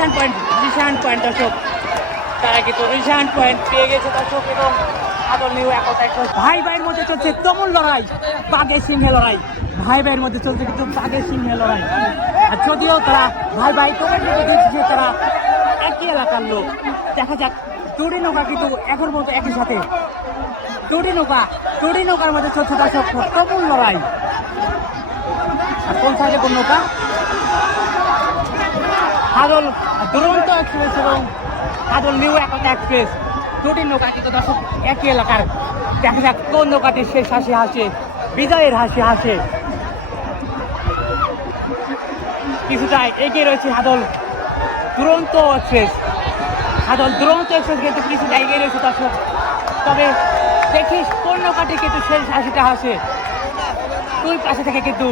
Rishan point Rishan point দর্শক তারা কিন্তু রিশান পয়েন্ট পেয়ে গেছে দর্শক এবং ভাই ভাইয়ের মধ্যে চলছে তুমুল লড়াই, বাঘের সিংহে লড়াই। ভাই ভাইয়ের মধ্যে চলছে কিন্তু বাঘের সিংহে লড়াই। আর যদিও তারা ভাই ভাই দিচ্ছে যে তারা একই এলাকার লোক, দেখা যাক। দুটি নৌকা কিন্তু এখন পর্যন্ত একই সাথে। দুটি নৌকা, দুটি নৌকার মধ্যে চলছে দর্শক, তুমুল লড়াই। আর কোন সাইডে কোন নৌকা? আদল দুরন্ত এক্সপ্রেস এবং আদল নিউ একতা এক্সপ্রেস। দুটি নৌকা কিন্তু দর্শক একই এলাকার। দেখা যাক কোন নৌকাটি শেষ হাসি হাসে, বিজয়ের হাসি হাসে। কিছুটা এগিয়ে রয়েছে আদল দুরন্ত এক্সপ্রেস। আদল দুরন্ত এক্সপ্রেস কিন্তু কিছুটা এগিয়ে রয়েছে দর্শক। তবে দেখিস কোন নৌকাটি কিন্তু শেষ হাসিটা হাসে। তুই পাশে থেকে কিন্তু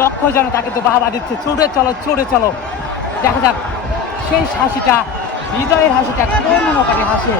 লক্ষ্য জনতা কিন্তু বাহাবা দিচ্ছে, ছুটে চলো ছুটে চলো। দেখা যাক সেই হাসিটা হৃদয়ের হাসিটা কোন নৌকাটি হাসে?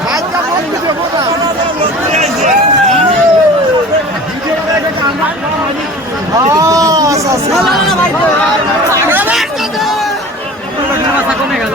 ভাই তো কমে গেল।